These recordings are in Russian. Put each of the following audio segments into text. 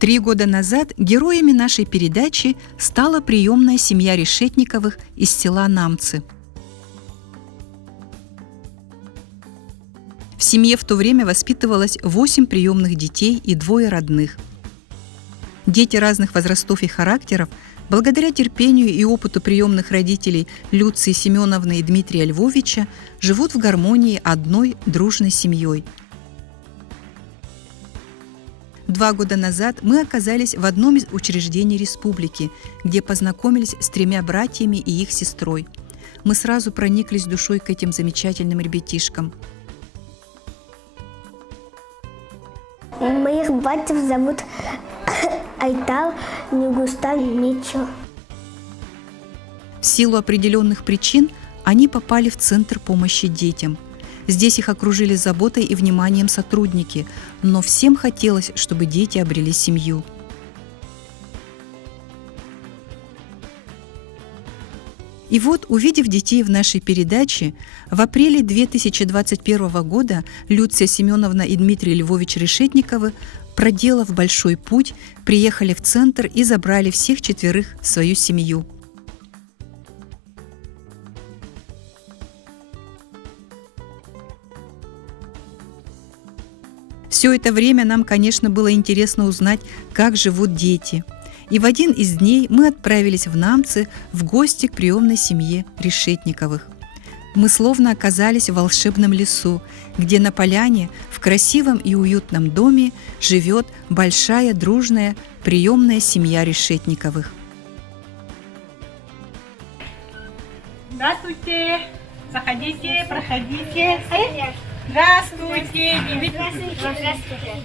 3 года назад героями нашей передачи стала приемная семья Решетниковых из села Намцы. В семье в то время воспитывалось 8 приемных детей и 2 родных. Дети разных возрастов и характеров, благодаря терпению и опыту приемных родителей Люции Семеновны и Дмитрия Львовича, живут в гармонии одной дружной семьей. 2 года назад мы оказались в одном из учреждений республики, где познакомились с 3 братьями и их сестрой. Мы сразу прониклись душой к этим замечательным ребятишкам. Моих братьев зовут Айтал, Нюргустан, Митчел. В силу определенных причин они попали в Центр помощи детям. Здесь их окружили заботой и вниманием сотрудники, но всем хотелось, чтобы дети обрели семью. И вот, увидев детей в нашей передаче, в апреле 2021 года Люция Семеновна и Дмитрий Львович Решетниковы, проделав большой путь, приехали в центр и забрали всех 4 в свою семью. Все это время нам, конечно, было интересно узнать, как живут дети. И в один из дней мы отправились в Намцы в гости к приемной семье Решетниковых. Мы словно оказались в волшебном лесу, где на поляне в красивом и уютном доме живет большая дружная приемная семья Решетниковых. Здравствуйте! Заходите, проходите. Здравствуйте! Здравствуйте.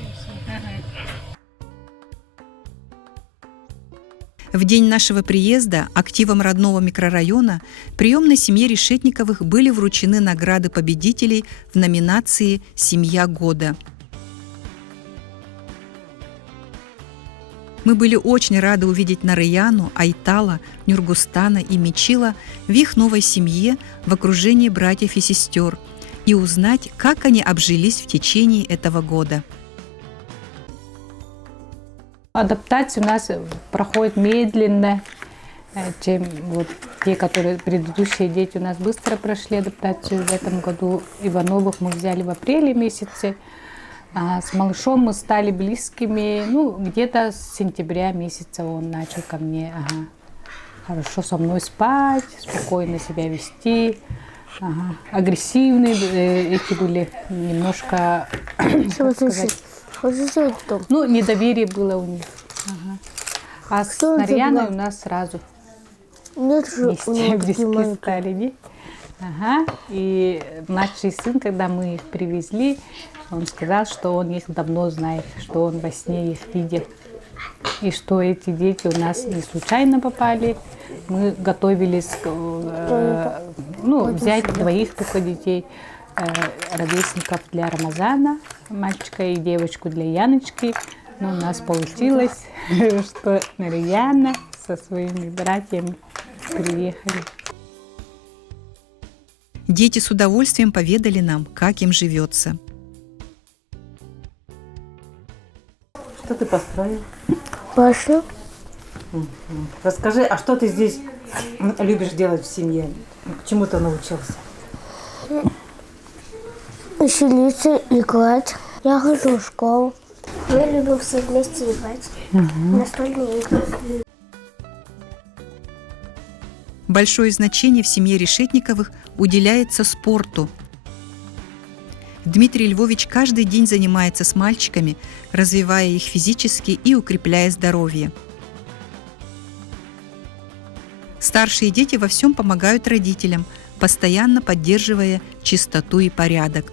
В день нашего приезда активам родного микрорайона приемной семье Решетниковых были вручены награды победителей в номинации «Семья года». Мы были очень рады увидеть Нараяну, Айтала, Нюргустана и Мичила в их новой семье в окружении братьев и сестер и узнать, как они обжились в течение этого года. Адаптация у нас проходит медленно, чем вот те, которые предыдущие дети у нас быстро прошли адаптацию. В этом году Ивановых мы взяли в апреле месяце, а с малышом мы стали близкими, где-то с сентября месяца он начал ко мне хорошо со мной спать, спокойно себя вести. Агрессивные эти были немножко, недоверие было у них. А с Нарьяной у нас сразу вместе близкие стали. И младший сын, когда мы их привезли, он сказал, что он их давно знает, что он во сне их видел. И что эти дети у нас не случайно попали. Мы готовились взять 2 только детей, ровесников для Рамазана, мальчика и девочку для Яночки. Но у нас получилось, что Нарьяна со своими братьями приехали. Дети с удовольствием поведали нам, как им живется. Что ты построил? Башню. Расскажи, а что ты здесь любишь делать в семье? Чему ты научился? Веселиться, играть. Я хожу в школу. Мы любим все вместе играть. Настольные игры. Большое значение в семье Решетниковых уделяется спорту. Дмитрий Львович каждый день занимается с мальчиками, развивая их физически и укрепляя здоровье. Старшие дети во всем помогают родителям, постоянно поддерживая чистоту и порядок.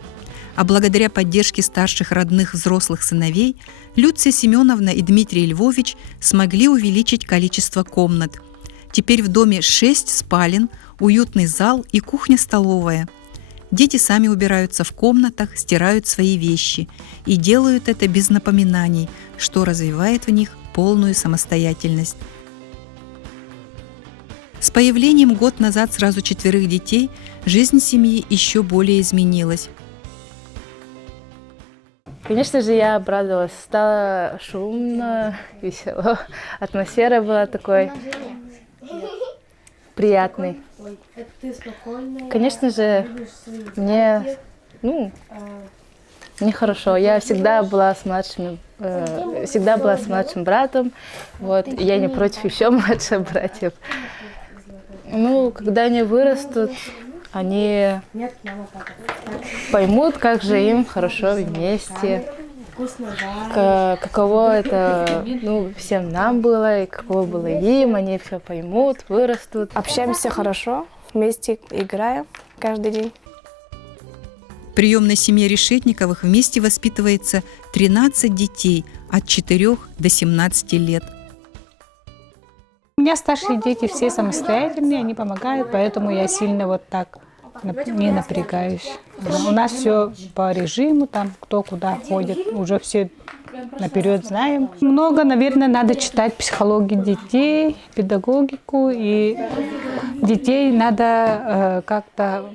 А благодаря поддержке старших родных взрослых сыновей Люция Семеновна и Дмитрий Львович смогли увеличить количество комнат. Теперь в доме 6 спален, уютный зал и кухня-столовая. Дети сами убираются в комнатах, стирают свои вещи и делают это без напоминаний, что развивает в них полную самостоятельность. С появлением год назад сразу 4 детей жизнь семьи еще более изменилась. Конечно же, я обрадовалась. Стало шумно, весело. Атмосфера была такой приятной. Конечно же, мне хорошо. Я всегда была с младшим братом. Вот. Я не против еще младших братьев. Когда они вырастут, они поймут, как же им хорошо вместе, каково это всем нам было и каково было им, они все поймут, вырастут. Общаемся хорошо, вместе играем каждый день. В приемной семье Решетниковых вместе воспитывается 13 детей от 4 до 17 лет. У меня старшие дети все самостоятельные, они помогают, поэтому я сильно вот так не напрягаюсь. У нас все по режиму, там кто куда ходит, уже все наперед знаем. Много, наверное, надо читать психологию детей, педагогику, и детей надо как-то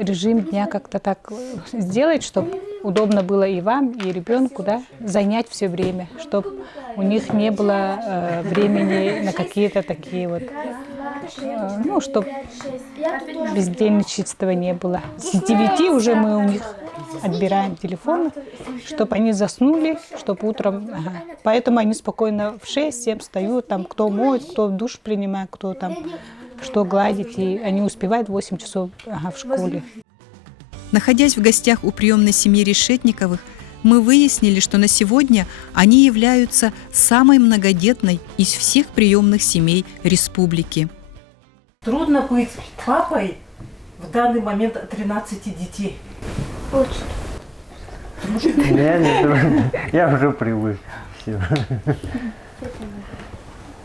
режим дня как-то так сделать, чтобы удобно было и вам, и ребенку, да, занять все время, чтобы у них не было времени на какие-то такие вот, чтобы бездельничества не было. С 9 уже мы у них отбираем телефон, чтобы они заснули, чтобы утром... Поэтому они спокойно в 6-7 встают, там кто моет, кто душ принимает, кто там что гладит, и они успевают в 8 часов в школе. Находясь в гостях у приемной семьи Решетниковых, мы выяснили, что на сегодня они являются самой многодетной из всех приемных семей республики. Трудно быть папой в данный момент 13 детей. Очень. Не трудно. Я уже привык. Все.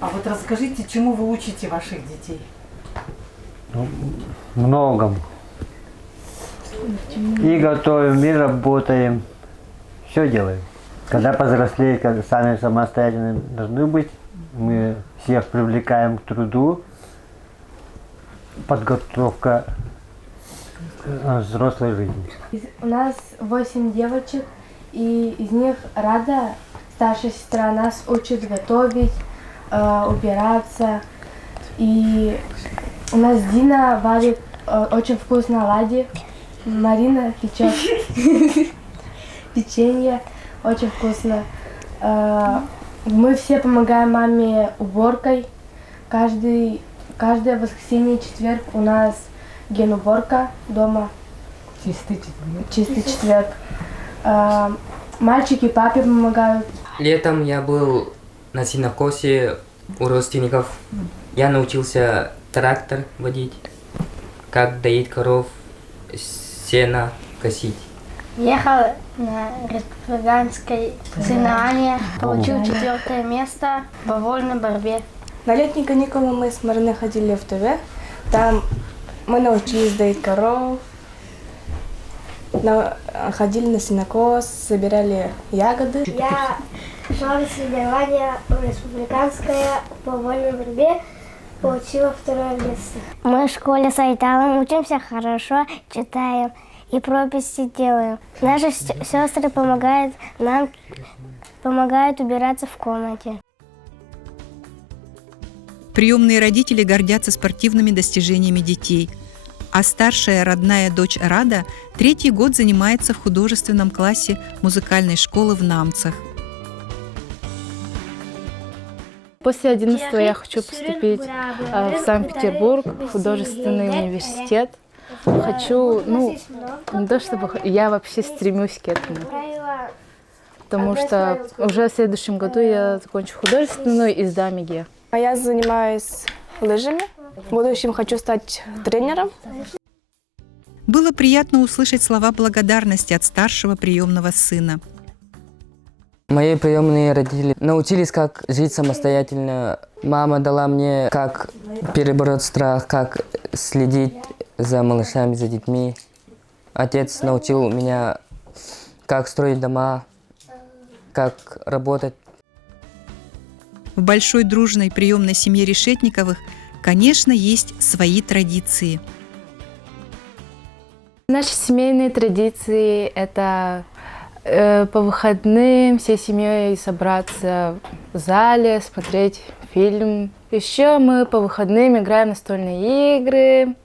А вот расскажите, чему вы учите ваших детей? Многому. И готовим, и работаем. Все делаем. Когда повзрослеют, сами самостоятельно должны быть, мы всех привлекаем к труду. Подготовка к взрослой жизни. У нас 8 девочек, и из них Рада, старшая сестра, нас учит готовить, убираться. И у нас Дина варит очень вкусно оладьи. Марина печет печенье, очень вкусно. Мы все помогаем маме уборкой. Каждое воскресенье и четверг у нас генуборка дома. Чистый четверг. Мальчики папе помогают. Летом я был на сенокосе у родственников. Я научился трактор водить, как доить коров, сено косить. Ехал на республиканское соревнование, получил 4 место по вольной борьбе. На летние каникулы мы с Мариной ходили в ТВ. Там мы научились доить коров, ходили на сенокос, собирали ягоды. Я шла на соревнования республиканское по вольной борьбе, получила 2 место. Мы в школе с Айталом учимся хорошо, читаем и прописи делаем. Наши сестры помогают нам, убираться в комнате. Приемные родители гордятся спортивными достижениями детей, а старшая родная дочь Рада 3-й год занимается в художественном классе музыкальной школы в Намцах. После 11 я хочу поступить в Санкт-Петербург, в художественный университет. Хочу, не то чтобы я вообще стремлюсь к этому, потому что уже в следующем году я закончу художественную и сдам ЕГЭ. Я занимаюсь лыжами. В будущем хочу стать тренером. Было приятно услышать слова благодарности от старшего приемного сына. Мои приемные родители научились, как жить самостоятельно. Мама дала мне, как перебороть страх, как следить за малышами, за детьми. Отец научил меня, как строить дома, как работать. В большой дружной приемной семье Решетниковых, конечно, есть свои традиции. Наши семейные традиции – это По выходным всей семьей собраться в зале, смотреть фильм. Еще мы по выходным играем в настольные игры,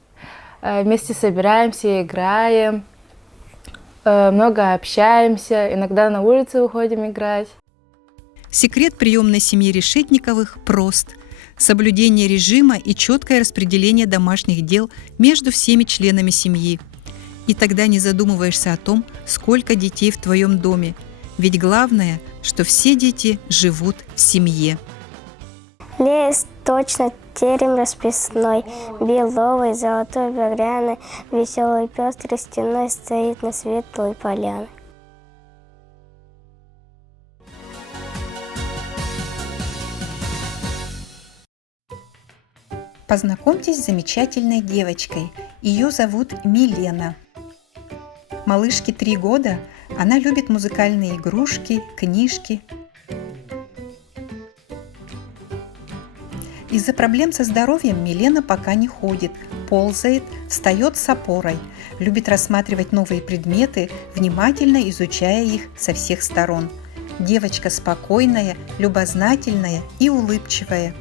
вместе собираемся, играем, много общаемся, иногда на улицу выходим играть. Секрет приемной семьи Решетниковых прост. Соблюдение режима и четкое распределение домашних дел между всеми членами семьи. И тогда не задумываешься о том, сколько детей в твоем доме. Ведь главное, что все дети живут в семье. Лес точно терем расписной, беловый, золотой, багряный, веселый, пестрый, стеной стоит на светлой поляне. Познакомьтесь с замечательной девочкой. Ее зовут Милена. Малышке 3 года, она любит музыкальные игрушки, книжки. Из-за проблем со здоровьем Милена пока не ходит, ползает, встает с опорой, любит рассматривать новые предметы, внимательно изучая их со всех сторон. Девочка спокойная, любознательная и улыбчивая.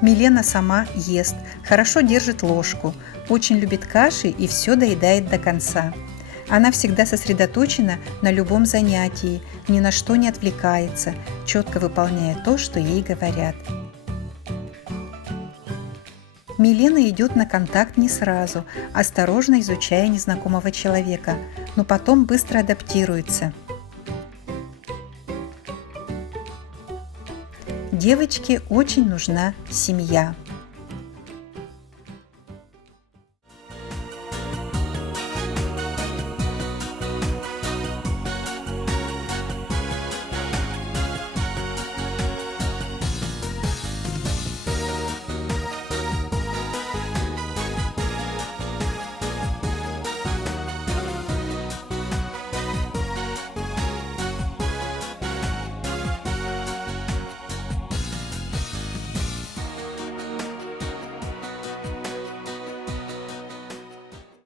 Милена сама ест, хорошо держит ложку, очень любит каши и все доедает до конца. Она всегда сосредоточена на любом занятии, ни на что не отвлекается, четко выполняя то, что ей говорят. Милена идет на контакт не сразу, осторожно изучая незнакомого человека, но потом быстро адаптируется. Девочке очень нужна семья.